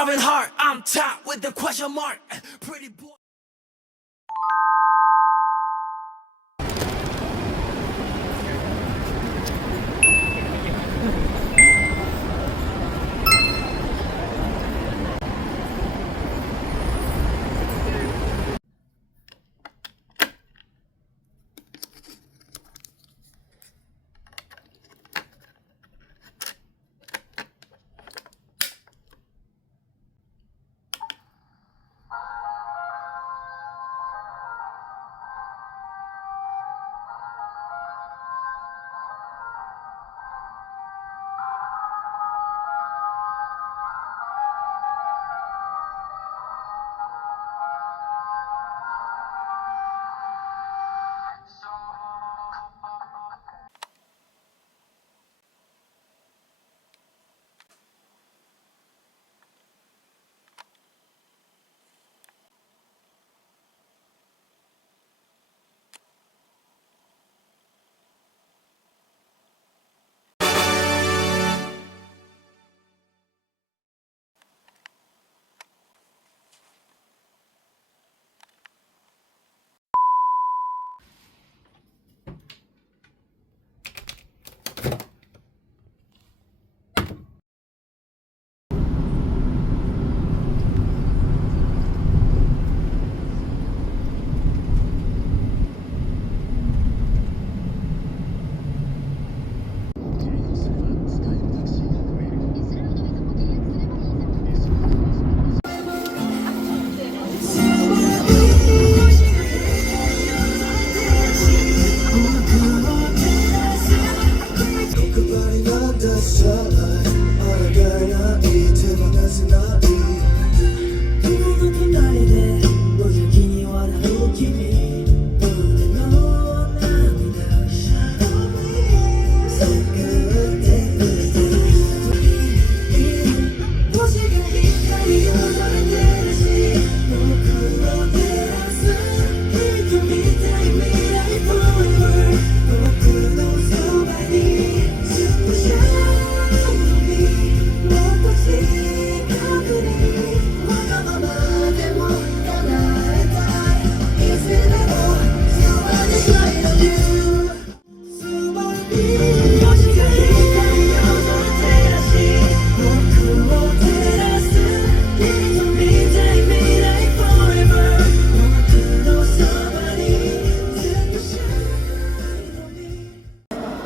Robin Hart, I'm top with the question mark. Pretty boy.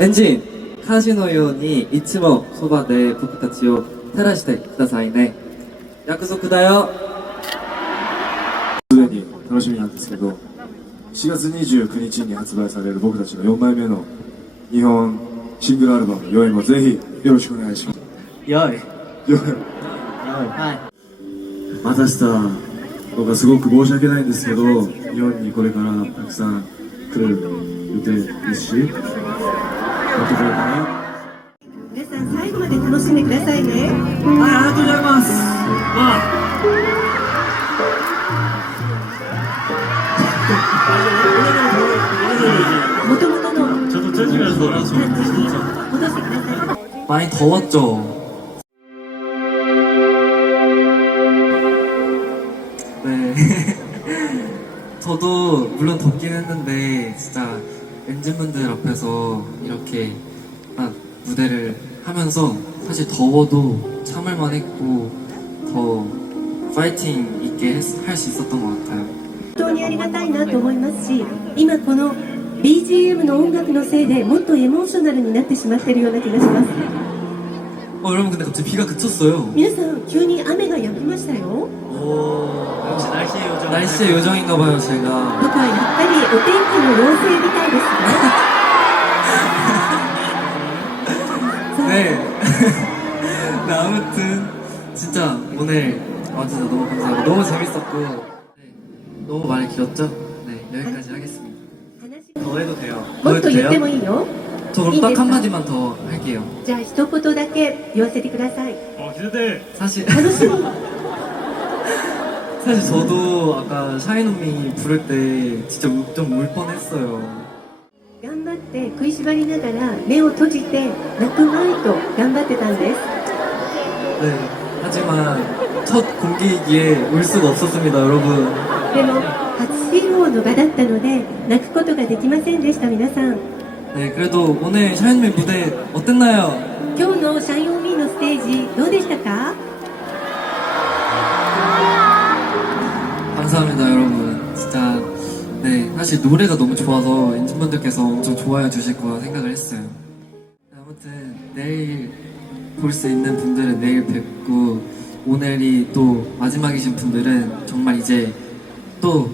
エンジン、歌詞のようにいつもそばで僕たちを照らしてくださいね。約束だよ。すでに楽しみなんですけど、4月29日に発売される僕たちの4枚目の日本シングルアルバム「よい」もぜひよろしくお願いします。よい。よい。はい。待たせたのがすごく申し訳ないんですけど、日本にこれからたくさん来る予定ですし、やってくれたら。皆さん最後まで楽しんでくださいね。はい、ありがとうございます。もともとの 저도 재즈에서 놀아서戻してください。 많이 더웠죠. 네. 저도 물론 덥긴 했는데 진짜 엔진분들 앞에서 이렇게 딱 무대를 하면서 사실 더워도 참을만 했고 더 파이팅 있게 할 수 있었던 것 같아요. 本当にありがたいなと思いますし、今この BGM の音楽のせいでもっとエモーショナルになってしまっているような気がします。 여러분 근데 갑자기 비가 그쳤어요. 皆さん急に雨が止みましたよ。 역시 날씨의 요정인가봐요 제가. 僕はやっぱりお天気の妖精みたいですね。 네. 네, 아무튼 진짜 오늘 와주셔서 너무 감사하고 너무 재밌었고 네, 너무 많이 길었죠? 네, 여기까지 하겠습니다. 더 해도 돼요. もっと言ってもいいよ。 저 그럼 딱 한마디만 더 할게요. じゃあ一言だけ言わせてください。 사실 楽しみ。 사실 저도 아까 샤이노미 부를 때 진짜 좀 울 뻔했어요. 頑張って食いしばりながら目を閉じて泣くまいと頑張ってたんです。 네, 하지만 첫 공개이기에 울 수가 없었습니다, 여러분. でも初披露の場だったので泣くことができませんでした。皆さん、 네, 그래도 오늘 샤이언맨 무대 어땠나요? 今日のシャインオーミーのステージどうでしたか？ 감사합니다, 여러분. 진짜 네, 사실 노래가 너무 좋아서 엔진분들께서 엄청 좋아해 주실 거라 생각을 했어요. 아무튼 내일 볼 수 있는 분들은 내일 뵙고, 오늘이 또 마지막이신 분들은 정말 이제 또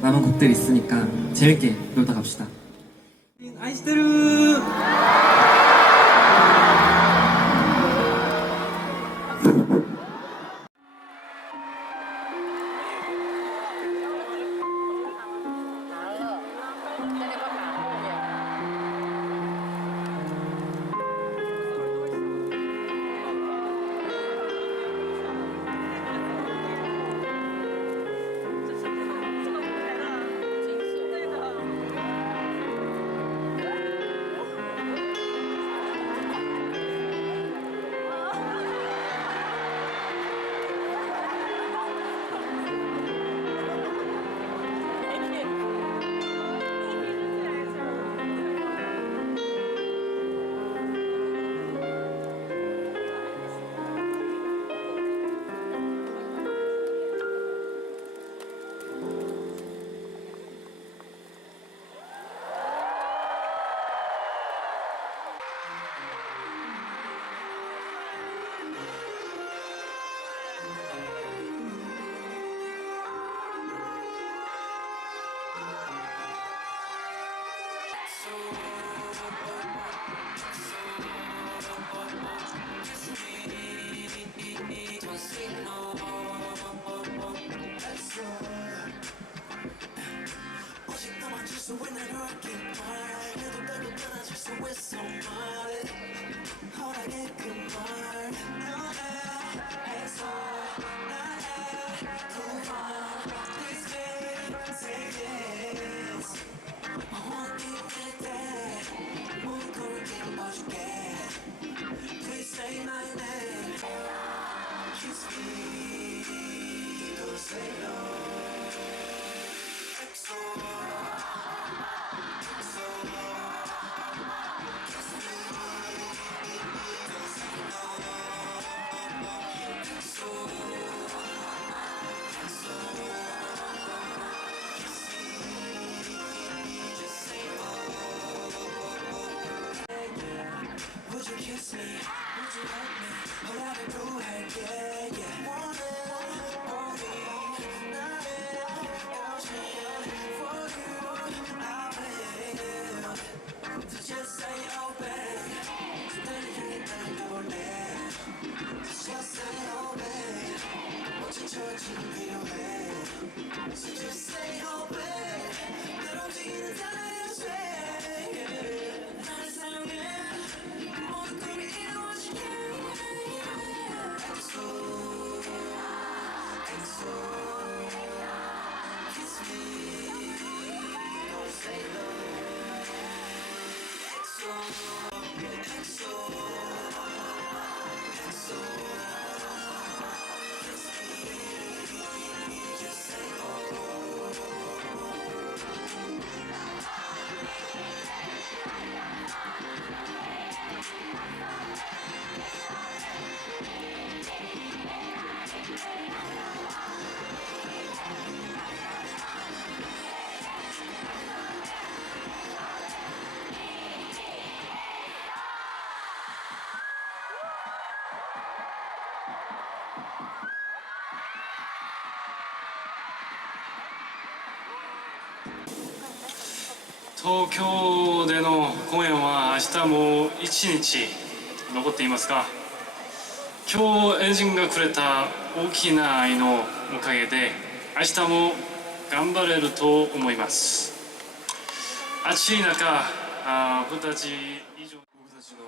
남은 곡들이 있으니까 재밌게 놀다 갑시다. 아이스테르!東京での公演は明日も1日残っていますが、今日エンジンがくれた大きな愛のおかげで明日も頑張れると思います。暑い中、僕たち以上僕たちの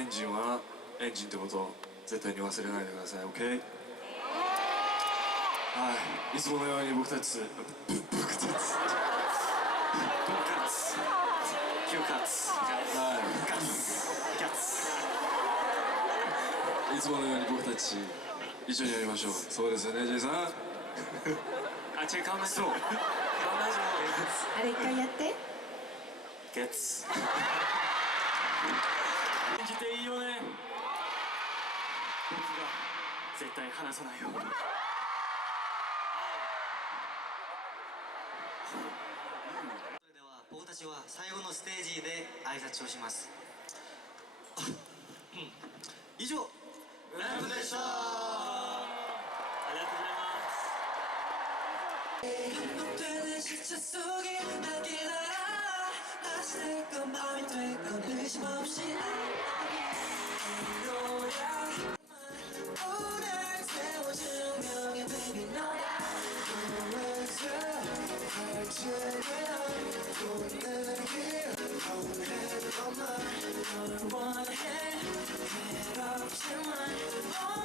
エンジンはエンジンってこと絶対に忘れないでください。 OK？ はい、いつものように僕たちいつものように僕たち一緒にやりましょう。そうですね、J さん。あ、違う、考えそう。考えあれ一回やって。そう。ゲッツ。演じていいよね。僕が絶対離さないよ。それでは僕たちは最後のステージで挨拶をします。以上ライブでした。ありがとうございます。 반복되는 시차 속에 나게 날아 다시 내건 밤이 되건 의심 없이 오늘 세워진 운명의 baby 너다 너를 원해 괴롭지만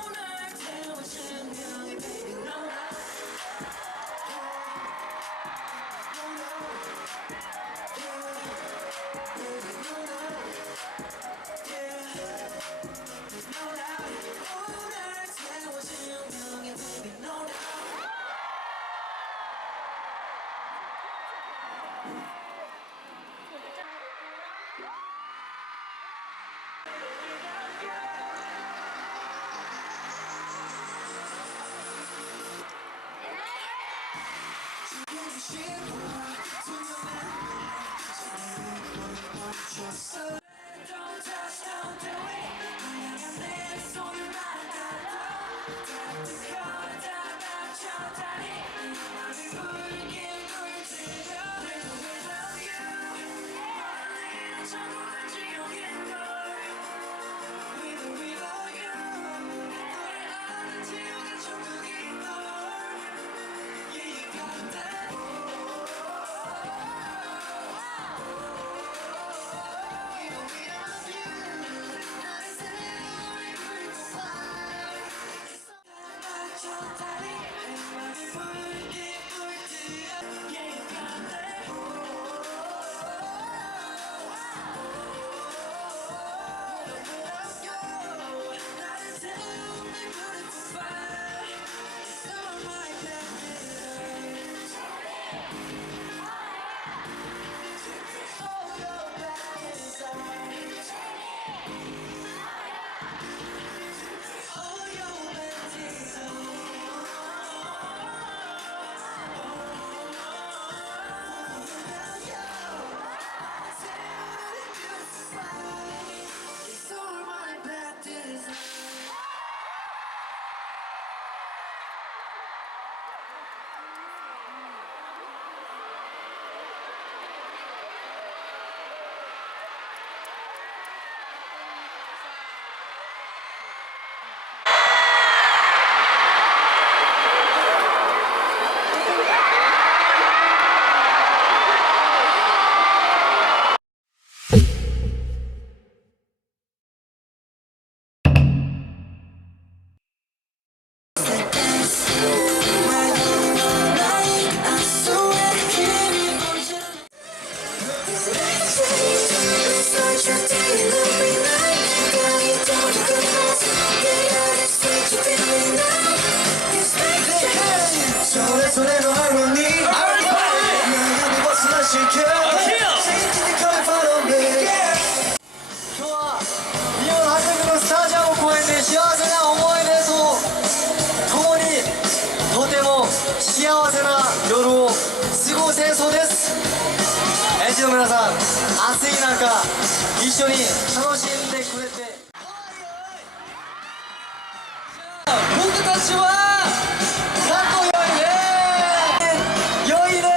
오늘 세워진 운명의 baby 너다 Don't touch, don't do it. 그냥 내 손을 막아도 따뜻한 다 다리 맘이 불긴 불지가 Without you 멀리는 전부는 지옥인 걸 Without you 너를 아는 지옥은 천국인 걸 Yeah, you got that. NC の皆さん、暑い中一緒に楽しんでくれて僕たちは仲良いね良いね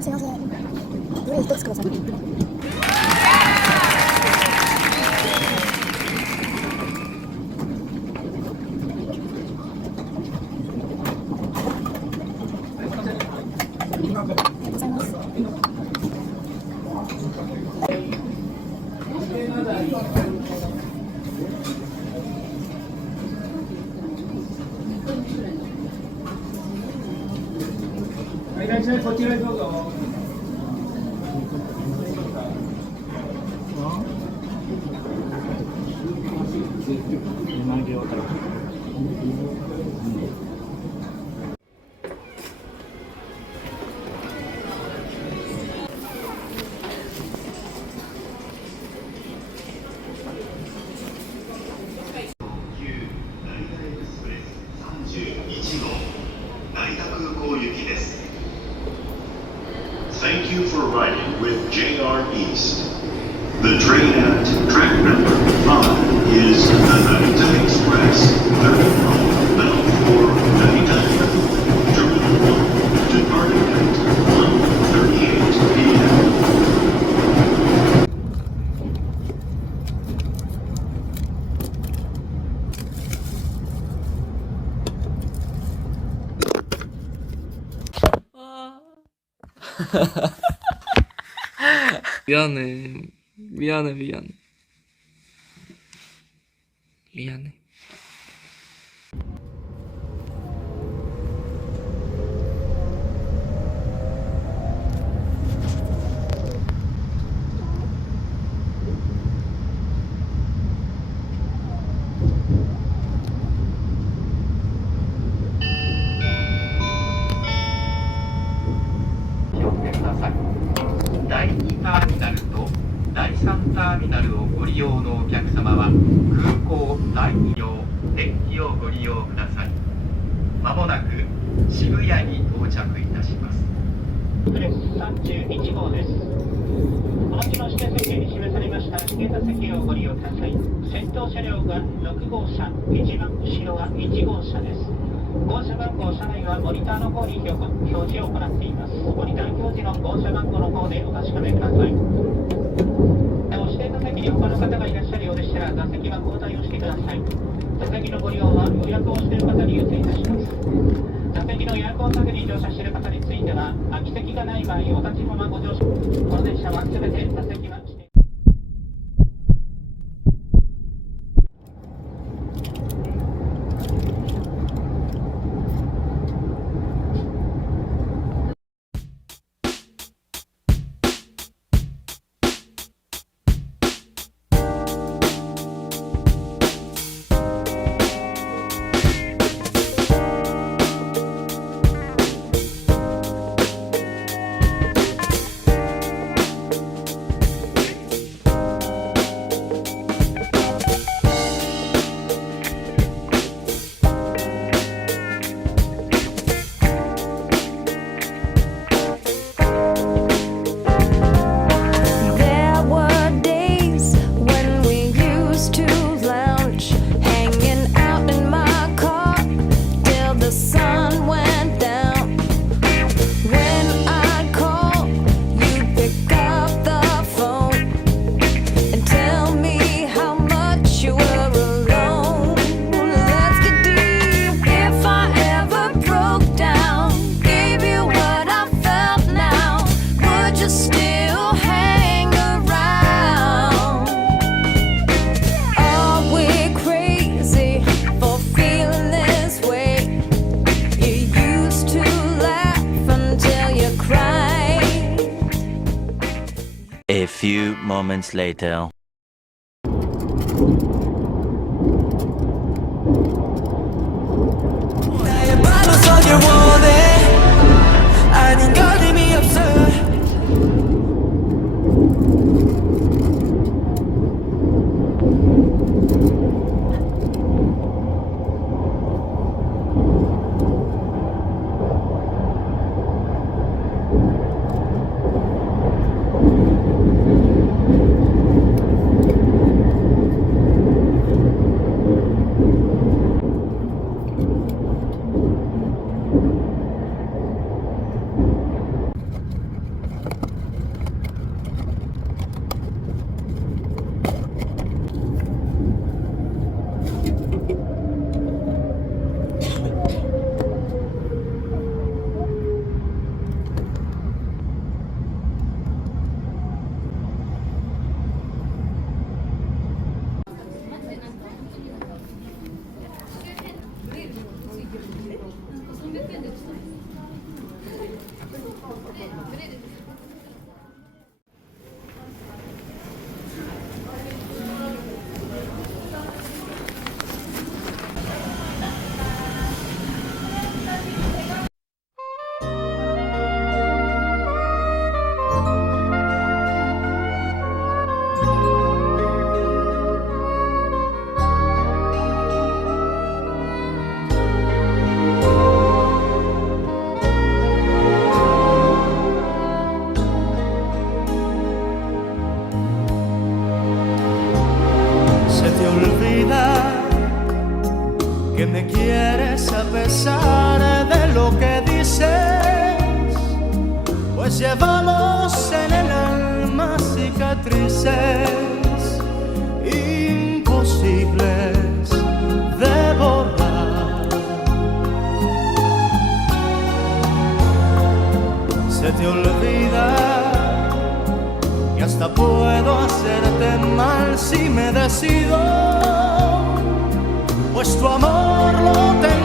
すいません。どれ一つください。ございます。Thank you for riding with JR East. The train at track number 5 is the Narita Express 31 bound for Narita. Terminal 1 departing at 1:38 p.m. 미안해. 미안해, 미안해. 미안해.第2ターミナルと第3ターミナルをご利用のお客様は空港第2両デッキをご利用ください。まもなく渋谷に到着いたします。31号です。お待ちの指定席に示されました指定座席をご利用ください。先頭車両が6号車、一番後ろは1号車です。号車番号車内はモニターの方に表示を行っています。モニター表示の号車番号の方でお確かめください。お指定座席に他の方がいらっしゃるようでしたら座席は交代をしてください。座席のご利用は予約をしている方に優先いたします。座席の予約を先に乗車している方については空き席がない場合お立ちのままご乗車。この電車は全て座席は指定A few moments later. 나의 마음속에 원해 Llevamos en el alma cicatrices imposibles de borrar. Se te olvida que hasta puedo hacerte mal si me decido, pues tu amor lo tengo